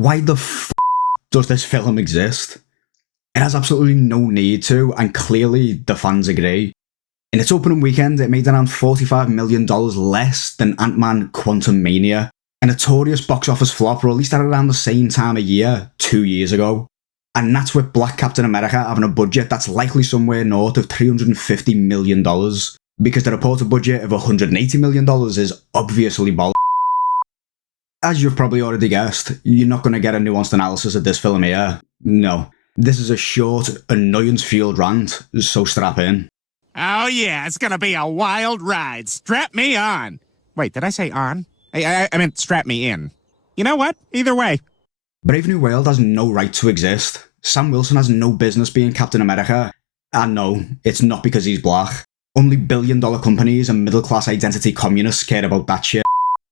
Why the does this film exist? It has absolutely no need to, and clearly the fans agree. In its opening weekend, it made around $45 million less than Ant-Man Quantumania, a notorious box office flop released at around the same time of year 2 years ago. And that's with Black Captain America having a budget that's likely somewhere north of $350 million, because the reported budget of $180 million is obviously bold. As you've probably already guessed, you're not going to get a nuanced analysis of this film here. No. This is a short, annoyance-fueled rant, so strap in. Oh yeah, it's gonna be a wild ride. Strap me on. Wait, did I say on? I meant strap me in. You know what? Either way. Brave New World has no right to exist. Sam Wilson has no business being Captain America. And no, it's not because he's black. Only billion-dollar companies and middle-class identity communists care about that shit.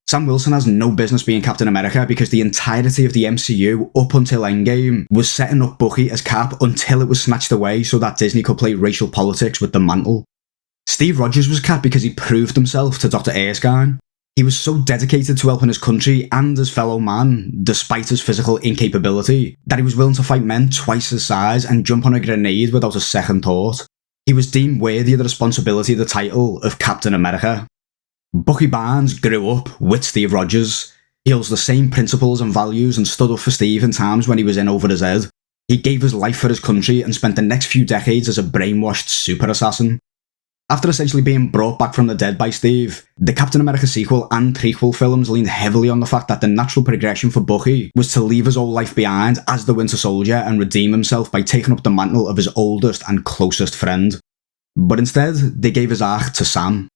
Sam Wilson has no business being Captain America because the entirety of the MCU up until Endgame was setting up Bucky as Cap until it was snatched away so that Disney could play racial politics with the mantle. Steve Rogers was Cap because he proved himself to Dr. Erskine. He was so dedicated to helping his country and his fellow man, despite his physical incapability, that he was willing to fight men twice his size and jump on a grenade without a second thought. He was deemed worthy of the responsibility of the title of Captain America. Bucky Barnes grew up with Steve Rogers. He holds the same principles and values and stood up for Steve in times when he was in over his head. He gave his life for his country and spent the next few decades as a brainwashed super assassin. After essentially being brought back from the dead by Steve, the Captain America sequel and prequel films leaned heavily on the fact that the natural progression for Bucky was to leave his old life behind as the Winter Soldier and redeem himself by taking up the mantle of his oldest and closest friend. But instead, they gave his arc to Sam.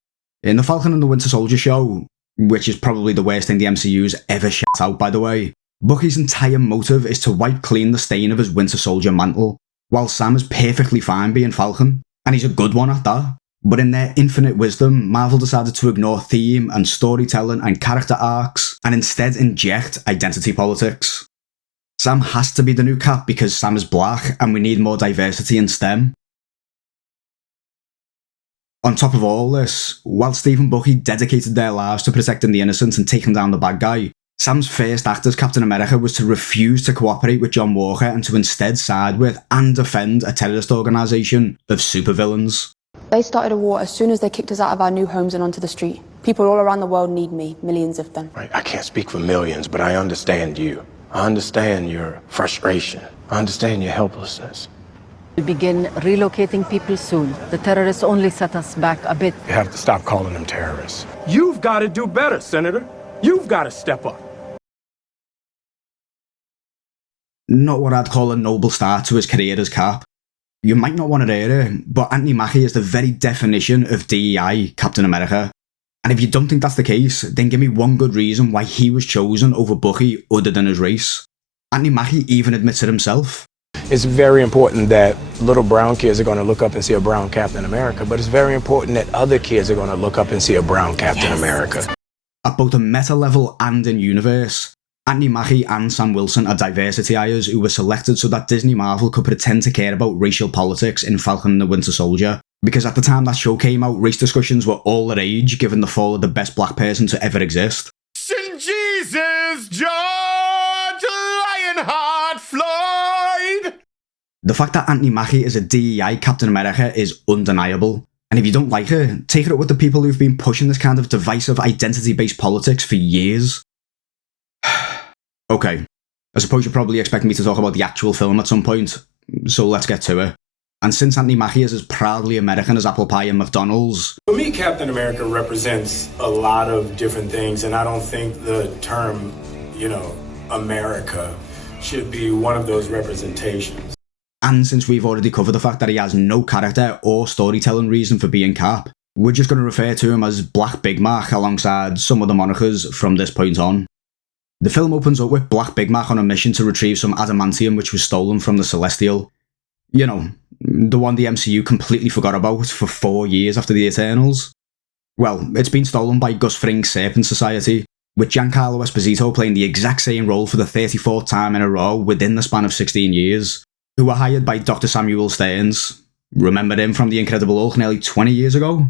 In the Falcon and the Winter Soldier show, which is probably the worst thing the MCU's ever shit out by the way, Bucky's entire motive is to wipe clean the stain of his Winter Soldier mantle, while Sam is perfectly fine being Falcon, and he's a good one at that. But in their infinite wisdom, Marvel decided to ignore theme and storytelling and character arcs, and instead inject identity politics. Sam has to be the new Cap because Sam is black, and we need more diversity in STEM. On top of all this, while Steve and Bucky dedicated their lives to protecting the innocent and taking down the bad guy, Sam's first act as Captain America was to refuse to cooperate with John Walker and to instead side with and defend a terrorist organisation of supervillains. They started a war as soon as they kicked us out of our new homes and onto the street. People all around the world need me, millions of them. Right, I can't speak for millions, but I understand you. I understand your frustration. I understand your helplessness. We'll begin relocating people soon. The terrorists only set us back a bit. You have to stop calling them terrorists. You've got to do better, Senator. You've got to step up. Not what I'd call a noble start to his career as Cap. You might not want to hear it, but Anthony Mackie is the very definition of DEI Captain America. And if you don't think that's the case, then give me one good reason why he was chosen over Bucky other than his race. Anthony Mackie even admits it himself. It's very important that little brown kids are going to look up and see a brown Captain America, but it's very important that other kids are going to look up and see a brown Captain America. At both a meta level and in universe, Anthony Mackie and Sam Wilson are diversity hires who were selected so that Disney Marvel could pretend to care about racial politics in Falcon and the Winter Soldier. Because at the time that show came out, race discussions were all the rage given the fall of the best black person to ever exist. Sing Jesus, George Lionheart Floyd! The fact that Anthony Mackie is a DEI Captain America is undeniable. And if you don't like it, take it up with the people who've been pushing this kind of divisive identity-based politics for years. Okay, I suppose you're probably expecting me to talk about the actual film at some point, so let's get to it. And since Anthony Mackie is as proudly American as apple pie and McDonald's... For me, Captain America represents a lot of different things, and I don't think the term, America should be one of those representations. And since we've already covered the fact that he has no character or storytelling reason for being Cap, we're just going to refer to him as Black Big Mac alongside some of the monikers from this point on. The film opens up with Black Big Mac on a mission to retrieve some adamantium which was stolen from the Celestial. You know, the one the MCU completely forgot about for 4 years after the Eternals. Well, it's been stolen by Gus Fring's Serpent Society, with Giancarlo Esposito playing the exact same role for the 34th time in a row within the span of 16 years, who were hired by Dr. Samuel Stearns. Remember him from The Incredible Hulk nearly 20 years ago?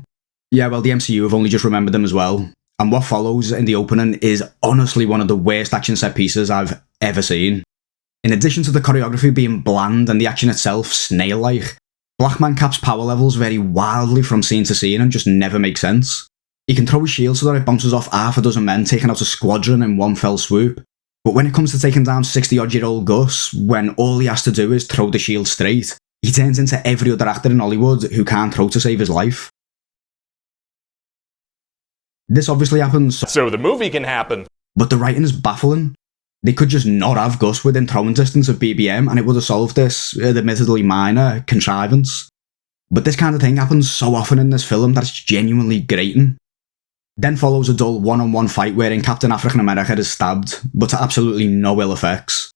Yeah, well, the MCU have only just remembered him as well, and what follows in the opening is honestly one of the worst action set pieces I've ever seen. In addition to the choreography being bland and the action itself snail-like, Black Man Cap's power levels vary wildly from scene to scene and just never make sense. He can throw his shield so that it bounces off half a dozen men, taking out a squadron in one fell swoop. But when it comes to taking down 60-odd-year-old Gus, when all he has to do is throw the shield straight, he turns into every other actor in Hollywood who can't throw to save his life. This obviously happens, So the movie can happen. but the writing is baffling. They could just not have Gus within throwing distance of BBM and it would have solved this, admittedly minor, contrivance. But this kind of thing happens so often in this film that it's genuinely grating. Then follows a dull one-on-one fight wherein Captain African America is stabbed, but to absolutely no ill effects.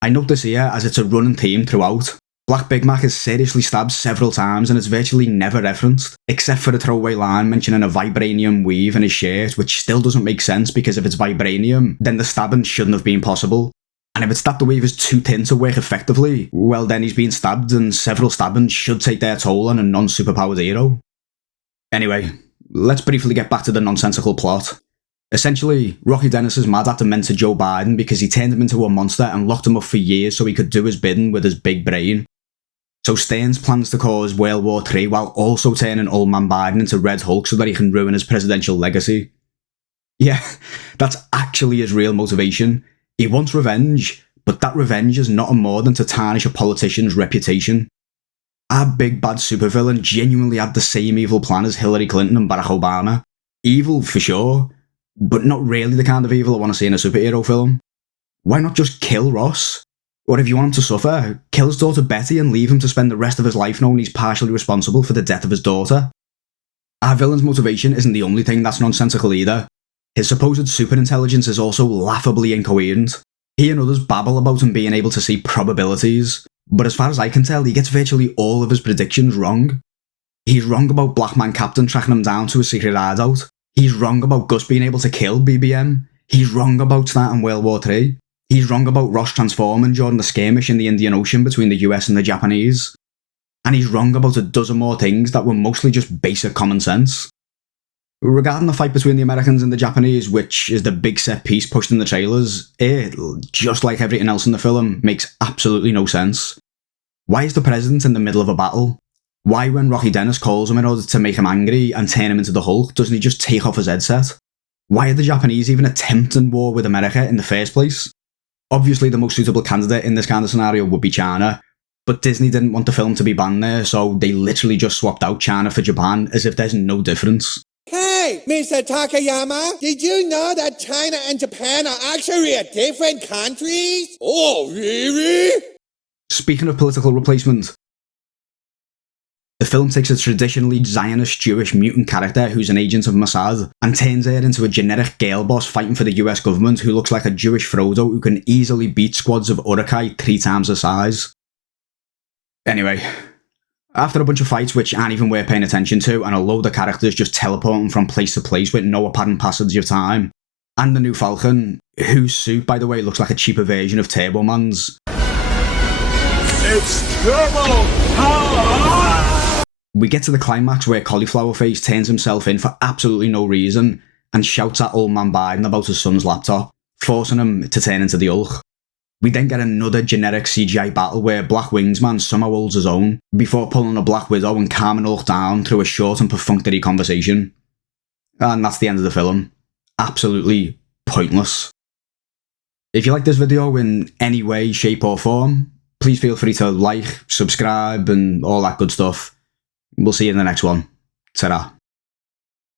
I note this here as it's a running theme throughout. Black Big Mac is seriously stabbed several times and it's virtually never referenced, except for a throwaway line mentioning a vibranium weave in his shirt, which still doesn't make sense because if it's vibranium, then the stabbing shouldn't have been possible. And if it's that the weave is too thin to work effectively, well then he's being stabbed and several stabbings should take their toll on a non-superpowered hero. Anyway, let's briefly get back to the nonsensical plot. Essentially, Rocky Dennis is mad at the mentor Joe Biden because he turned him into a monster and locked him up for years so he could do his bidding with his big brain. So Stearns plans to cause World War III while also turning Old Man Biden into Red Hulk so that he can ruin his presidential legacy. Yeah, that's actually his real motivation. He wants revenge, but that revenge is nothing more than to tarnish a politician's reputation. Our big bad supervillain genuinely had the same evil plan as Hillary Clinton and Barack Obama. Evil for sure, but not really the kind of evil I want to see in a superhero film. Why not just kill Ross? Or if you want him to suffer, kill his daughter Betty and leave him to spend the rest of his life knowing he's partially responsible for the death of his daughter. Our villain's motivation isn't the only thing that's nonsensical either. His supposed superintelligence is also laughably incoherent. He and others babble about him being able to see probabilities, but as far as I can tell, he gets virtually all of his predictions wrong. He's wrong about Black Man Captain tracking him down to a secret hideout. He's wrong about Gus being able to kill BBM. He's wrong about starting World War III. He's wrong about Ross transforming during the skirmish in the Indian Ocean between the US and the Japanese. And he's wrong about a dozen more things that were mostly just basic common sense. Regarding the fight between the Americans and the Japanese, which is the big set piece pushed in the trailers, it, just like everything else in the film, makes absolutely no sense. Why is the president in the middle of a battle? Why, when Rocky Dennis calls him in order to make him angry and turn him into the Hulk, doesn't he just take off his headset? Why are the Japanese even attempting war with America in the first place? Obviously, the most suitable candidate in this kind of scenario would be China, but Disney didn't want the film to be banned there, so they literally just swapped out China for Japan as if there's no difference. Hey, Mr. Takayama, did you know that China and Japan are actually different countries? Oh, really? Speaking of political replacement, the film takes a traditionally Zionist Jewish mutant character who's an agent of Mossad and turns her into a generic girl boss fighting for the US government who looks like a Jewish Frodo who can easily beat squads of Uruk-hai 3 times her size. Anyway, after a bunch of fights which aren't even worth paying attention to and a load of characters just teleporting from place to place with no apparent passage of time, and the new Falcon, whose suit by the way looks like a cheaper version of Turbo Man's, It's Turbo Power! we get to the climax where Cauliflower Face turns himself in for absolutely no reason and shouts at Old Man Biden about his son's laptop, forcing him to turn into the Hulk. We then get another generic CGI battle where Black Wingsman somehow holds his own, before pulling a Black Widow and calming Hulk down through a short and perfunctory conversation. And that's the end of the film. Absolutely pointless. If you like this video in any way, shape or form, please feel free to like, subscribe and all that good stuff. We'll see you in the next one. Ta-ra.